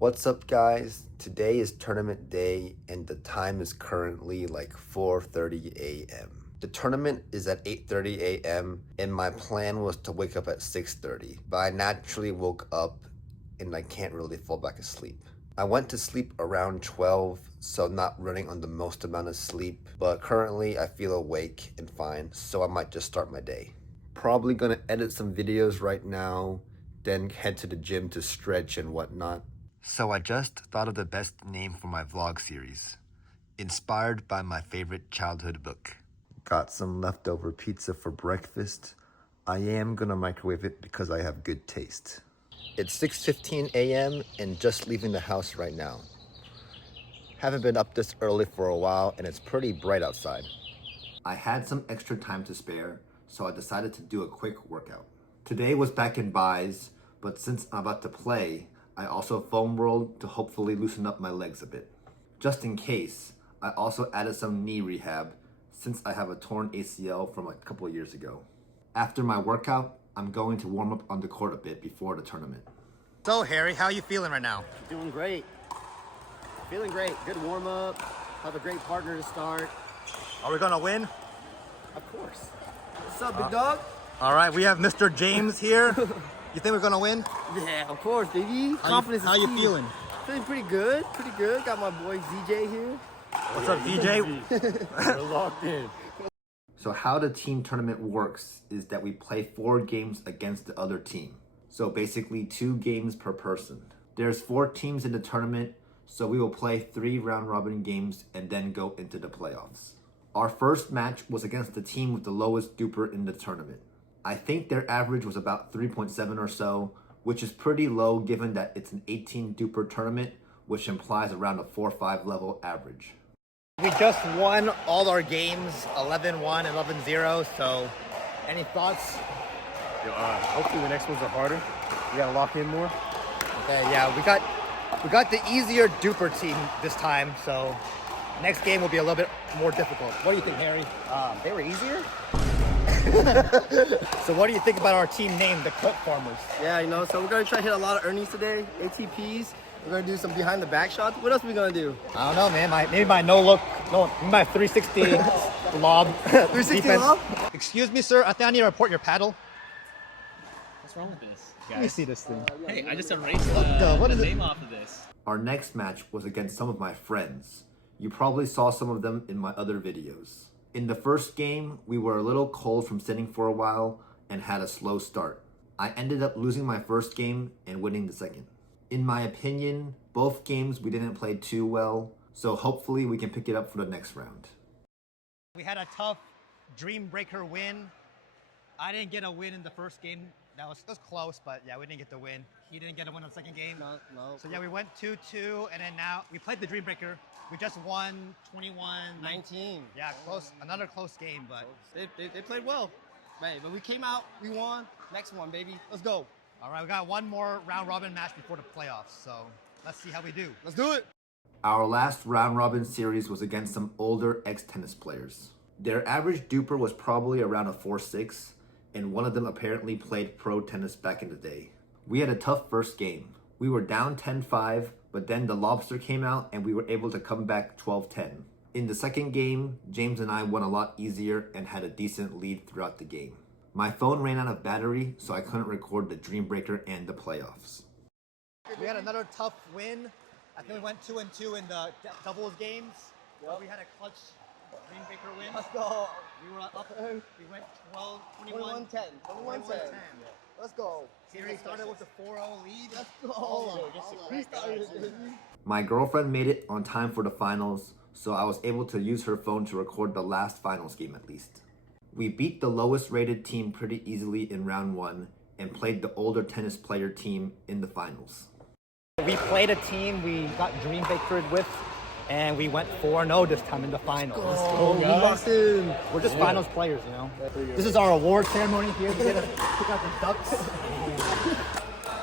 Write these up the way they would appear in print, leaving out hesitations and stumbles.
What's up, guys? Today is tournament day and the time is currently like 4:30 a.m. The tournament is at 8:30 a.m. and my plan was to wake up at 6:30, but I naturally woke up and I can't really fall back asleep. I went to sleep around 12, so not running on the most amount of sleep, but currently I feel awake and fine, so I might just start my day. Probably gonna edit some videos right now, then head to the gym to stretch and whatnot. So I just thought of the best name for my vlog series, inspired by my favorite childhood book. Got some leftover pizza for breakfast. I am gonna microwave it because I have good taste. It's 6:15 a.m. and just leaving the house right now. Haven't been up this early for a while and it's pretty bright outside. I had some extra time to spare, so I decided to do a quick workout. Today was back in buys, but since I'm about to play, I also foam rolled to hopefully loosen up my legs a bit. Just in case, I also added some knee rehab since I have a torn ACL from a couple of years ago. After my workout, I'm going to warm up on the court a bit before the tournament. So Harry, how are you feeling right now? Doing great. Feeling great. Good warm up. Have a great partner to start. Are we gonna win? Of course. What's up, big dog? All right, we have Mr. James here. You think we're gonna win? Yeah, of course, baby. Confidence is How you key. feeling? Feeling pretty good. Pretty good. Got my boy ZJ here. What's up, DJ? We're locked in. So how the team tournament works is that we play 4 games against the other team. So basically 2 games per person. There's 4 teams in the tournament, so we will play 3 round robin games and then go into the playoffs. Our first match was against the team with the lowest DUPR in the tournament. I think their average was about 3.7 or so, which is pretty low given that it's an 18 DUPR tournament, which implies around a 4-5 level average. We just won all our games, 11-1, 11-0, so any thoughts? Hopefully the next ones are harder. We gotta lock in more. Okay, yeah, we got the easier DUPR team this time, so next game will be a little bit more difficult. What do you think, Harry? They were easier? So what do you think about our team name, the Clip Farmers? Yeah, so we're going to try to hit a lot of earnings today. ATPs. We're going to do some behind the back shots. What else are we going to do? I don't know, man. Maybe my my 360 lob. 360 defense. lob? Excuse me, sir. I think I need to report your paddle. What's wrong with this? Let me see this thing. Hey, I just erased what the is it? name off of this. Our next match was against some of my friends. You probably saw some of them in my other videos. In the first game, we were a little cold from sitting for a while and had a slow start. I ended up losing my first game and winning the second. In my opinion, both games we didn't play too well, so hopefully we can pick it up for the next round. We had a tough dream breaker win. I didn't get a win in the first game. That was close, but yeah, we didn't get the win. He didn't get a win on the second game. No. So yeah, we went 2-2, and then now we played the dream breaker. We just won 21-19. 19. Yeah, close. Another close game, but They played well. Right, but we came out, we won. Next one, baby. Let's go. all right, we got one more round robin match before the playoffs, so let's see how we do. Let's do it. Our last round robin series was against some older ex-tennis players. Their average DUPR was probably around a 4.6, and one of them apparently played pro tennis back in the day. We had a tough first game. We were down 10-5, but then the lobster came out and we were able to come back 12-10. In the second game, James and I won a lot easier and had a decent lead throughout the game. My phone ran out of battery, so I couldn't record the dream breaker and the playoffs. We had another tough win. I think we went 2-2 in the doubles games. Yep. We had a clutch dream breaker win. Let's go. We were up. We went 12-21. 21-10. 21-10. Let's go. Harry started with a 4-0 lead. Let's go. We started, baby. My girlfriend made it on time for the finals, so I was able to use her phone to record the last finals game at least. We beat the lowest rated team pretty easily in round 1 and played the older tennis player team in the finals. We played a team we got dream bakered with, and we went 4-0 this time in the finals. We locked in. We're just finals players, This is our award ceremony here. We get to pick out the ducks.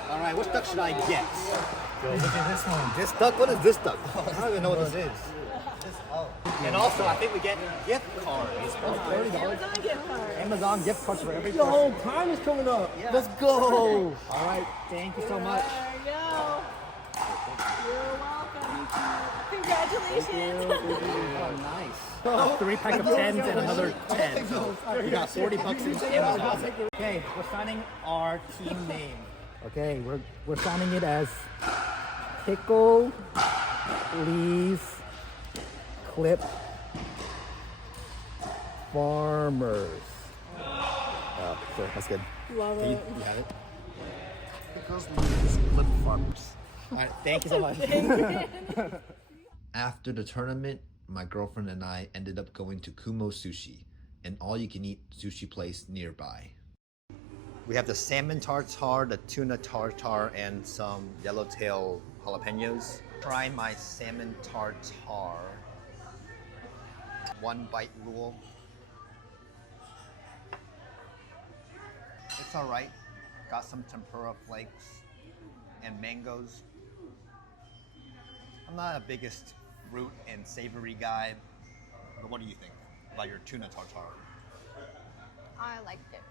All right, which duck should I get? Look at this one. This duck? What is this duck? I don't even know what this is. And also, I think we get gift cards. Amazon gift card. Amazon gift cards for every person. Yo, Prime is coming up. Yeah. Let's go. All right, thank you so much. There you go. Congratulations. Oh, nice. A 3-pack of 10s and another 10. So we got $40 in Amazon. Okay, we're signing our team name. Okay, we're signing it as Pickle Lee's Clip Farmers. Oh, sure, that's good. Love it. You have it. Because these clip farmers. All right, thank you so much. After the tournament, my girlfriend and I ended up going to Kumo Sushi, an all-you-can-eat sushi place nearby. We have the salmon tartare, the tuna tartare, and some yellowtail jalapenos. Try my salmon tartare. 1 bite rule. It's alright. Got some tempura flakes and mangoes. I'm not the biggest fruit and savory guy, but what do you think about your tuna tartare? I liked it.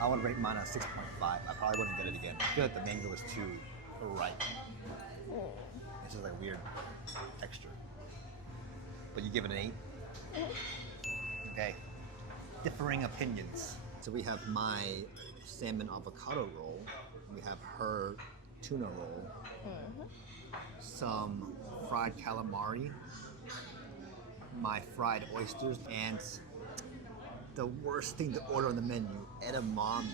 I would rate mine a 6.5. I probably wouldn't get it again. I feel like the mango is too ripe. It's just like weird texture. But you give it an 8? Okay. Differing opinions. So we have my salmon avocado roll. We have her tuna roll. Some fried calamari. My fried oysters. And the worst thing to order on the menu, edamame.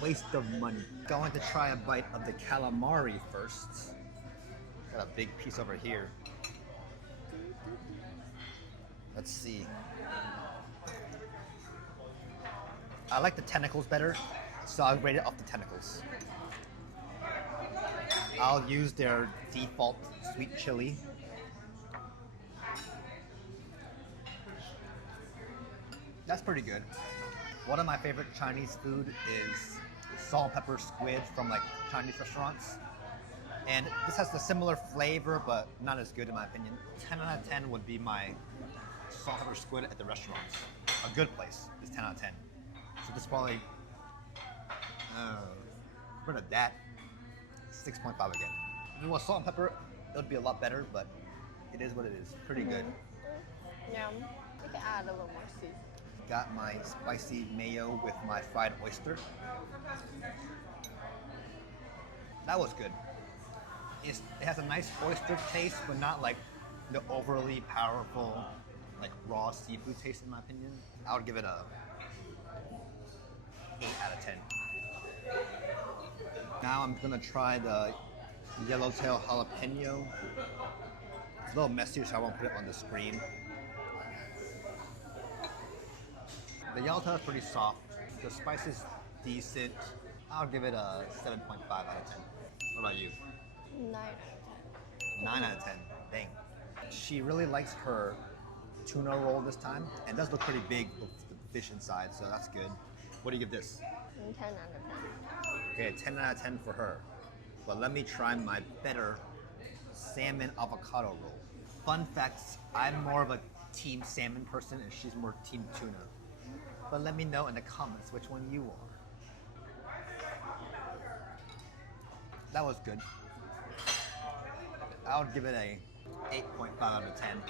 Waste of money. Going to try a bite of the calamari first. Got a big piece over here. Let's see. I like the tentacles better, so I'll rate it off the tentacles. I'll use their default sweet chili. That's pretty good. One of my favorite Chinese food is salt and pepper squid from like Chinese restaurants. And this has a similar flavor, but not as good in my opinion. 10 out of 10 would be my salt and pepper squid at the restaurants. A good place is 10 out of 10. So this is probably, compared to that, 6.5 again. If it was salt and pepper, it would be a lot better, but it is what it is. Pretty good. Yeah, we can add a little more seasoning. Got my spicy mayo with my fried oyster. That was good. It has a nice oyster taste, but not like the overly powerful, like raw seafood taste in my opinion. I would give it a 8 out of 10. Now I'm gonna try the yellowtail jalapeno. It's a little messier, so I won't put it on the screen. The yellowtail is pretty soft. The spice is decent. I'll give it a 7.5 out of 10. What about you? 9 out of 10. 9 out of 10. Dang. She really likes her tuna roll this time, and it does look pretty big with the fish inside, so that's good. What do you give this? 10 out of 10. Okay, 10 out of 10 for her. But let me try my better salmon avocado roll. Fun facts, I'm more of a team salmon person and she's more team tuna. But let me know in the comments which one you are. That was good. I would give it a 8.5 out of 10.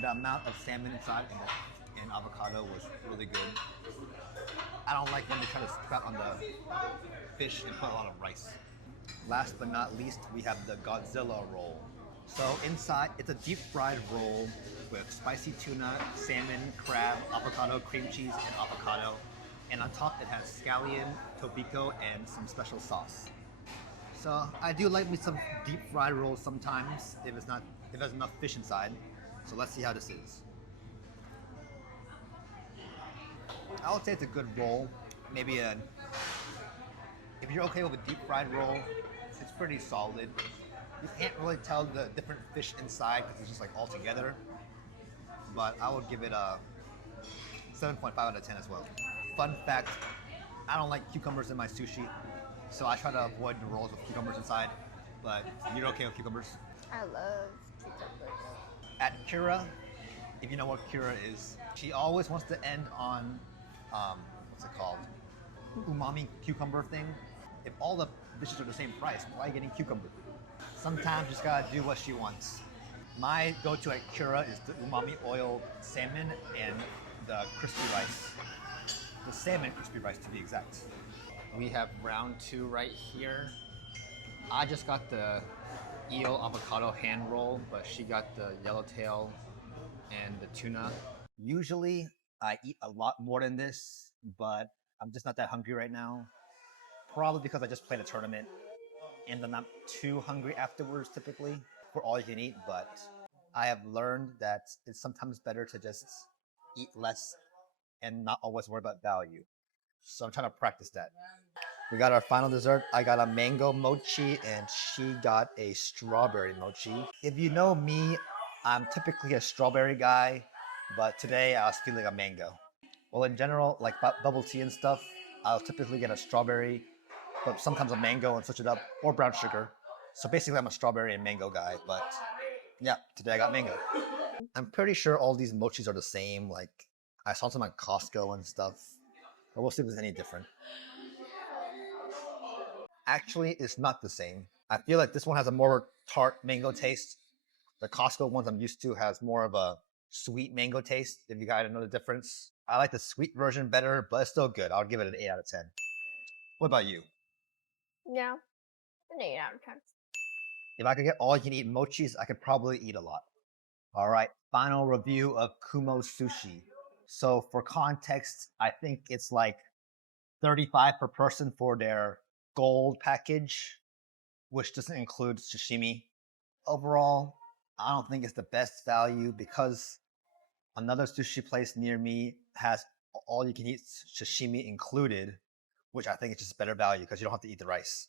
The amount of salmon inside and avocado was really good. I don't like when they try to sprout on the fish and put a lot of rice. Last but not least, we have the Godzilla roll. So inside, it's a deep fried roll with spicy tuna, salmon, crab, avocado, cream cheese, and avocado. And on top, it has scallion, tobiko, and some special sauce. So I do like me some deep fried rolls sometimes if there's enough fish inside. So let's see how this is. I would say it's a good roll. Maybe if you're okay with a deep fried roll, it's pretty solid. You can't really tell the different fish inside because it's just like all together. But I would give it a 7.5 out of 10 as well. Fun fact, I don't like cucumbers in my sushi, so I try to avoid the rolls with cucumbers inside. But you're okay with cucumbers? I love cucumbers. At Kira, if you know what Kira is, she always wants to end on, what's it called? Umami cucumber thing. If all the dishes are the same price, why are you getting cucumber? Sometimes you just gotta do what she wants. My go-to at Cura is the umami oil salmon and the crispy rice. The salmon crispy rice to be exact. We have round 2 right here. I just got the eel avocado hand roll, but she got the yellowtail and the tuna. Usually I eat a lot more than this, but I'm just not that hungry right now. Probably because I just played a tournament and I'm not too hungry afterwards typically for all you can eat, but I have learned that it's sometimes better to just eat less and not always worry about value. So I'm trying to practice that. We got our final dessert. I got a mango mochi and she got a strawberry mochi. If you know me, I'm typically a strawberry guy, but today I was feeling a mango. Well, in general, like bubble tea and stuff, I'll typically get a strawberry, but sometimes a mango and switch it up, or brown sugar. So basically I'm a strawberry and mango guy, but yeah, today I got mango. I'm pretty sure all these mochis are the same. Like I saw some at Costco and stuff, but we'll see if there's any different. Actually, it's not the same. I feel like this one has a more tart mango taste. The Costco ones I'm used to has more of a sweet mango taste, if you guys know the difference. I like the sweet version better, but it's still good. I'll give it an 8 out of 10. What about you? Yeah, an 8 out of 10. If I could get all you can eat mochis, I could probably eat a lot. All right, final review of Kumo Sushi. So for context, I think it's like $35 per person for their gold package, which doesn't include sashimi. Overall, I don't think it's the best value because another sushi place near me has all you can eat sashimi included, which I think is just better value because you don't have to eat the rice.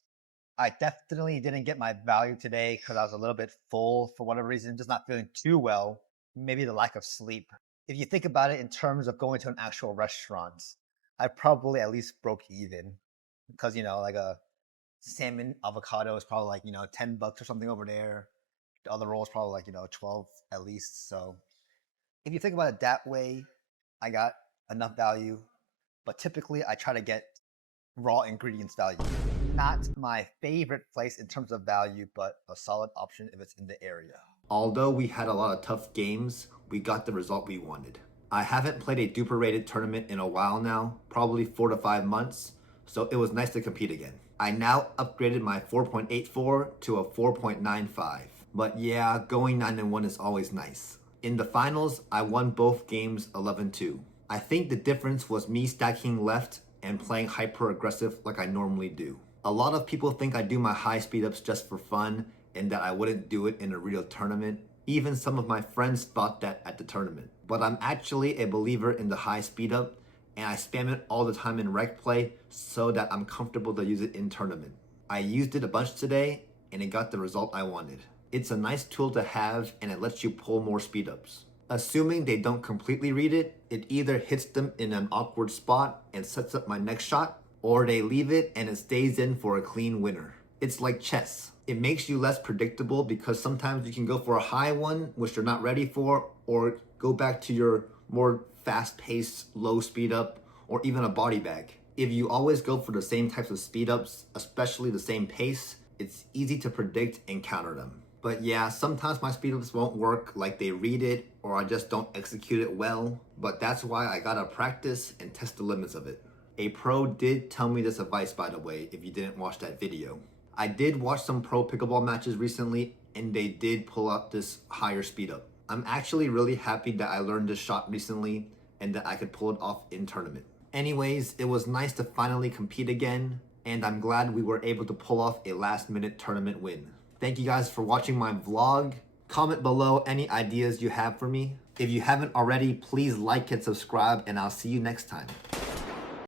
I definitely didn't get my value today because I was a little bit full for whatever reason, just not feeling too well. Maybe the lack of sleep. If you think about it in terms of going to an actual restaurant, I probably at least broke even because, like a salmon avocado is probably like, $10 or something over there. The other roll is probably like, 12 at least. So if you think about it that way, I got enough value, but typically I try to get raw ingredients value. Not my favorite place in terms of value, but a solid option if it's in the area. Although we had a lot of tough games, we got the result we wanted. I haven't played a DUPR rated tournament in a while now, probably 4 to 5 months, so it was nice to compete again. I now upgraded my 4.84 to a 4.95. But yeah, going 9-1 is always nice. In the finals, I won both games 11-2. I think the difference was me stacking left and playing hyper aggressive like I normally do. A lot of people think I do my high speed ups just for fun and that I wouldn't do it in a real tournament. Even some of my friends thought that at the tournament. But I'm actually a believer in the high speed up and I spam it all the time in rec play so that I'm comfortable to use it in tournament. I used it a bunch today and it got the result I wanted. It's a nice tool to have and it lets you pull more speed ups. Assuming they don't completely read it, it either hits them in an awkward spot and sets up my next shot, or they leave it and it stays in for a clean winner. It's like chess. It makes you less predictable because sometimes you can go for a high one, which you're not ready for, or go back to your more fast-paced, low speed up, or even a body bag. If you always go for the same types of speed ups, especially the same pace, it's easy to predict and counter them. But yeah, sometimes my speed ups won't work like they read it, or I just don't execute it well. But that's why I gotta practice and test the limits of it. A pro did tell me this advice, by the way, if you didn't watch that video. I did watch some pro pickleball matches recently, and they did pull up this higher speed up. I'm actually really happy that I learned this shot recently, and that I could pull it off in tournament. Anyways, it was nice to finally compete again, and I'm glad we were able to pull off a last-minute tournament win. Thank you guys for watching my vlog. Comment below any ideas you have for me. If you haven't already, please like and subscribe, and I'll see you next time.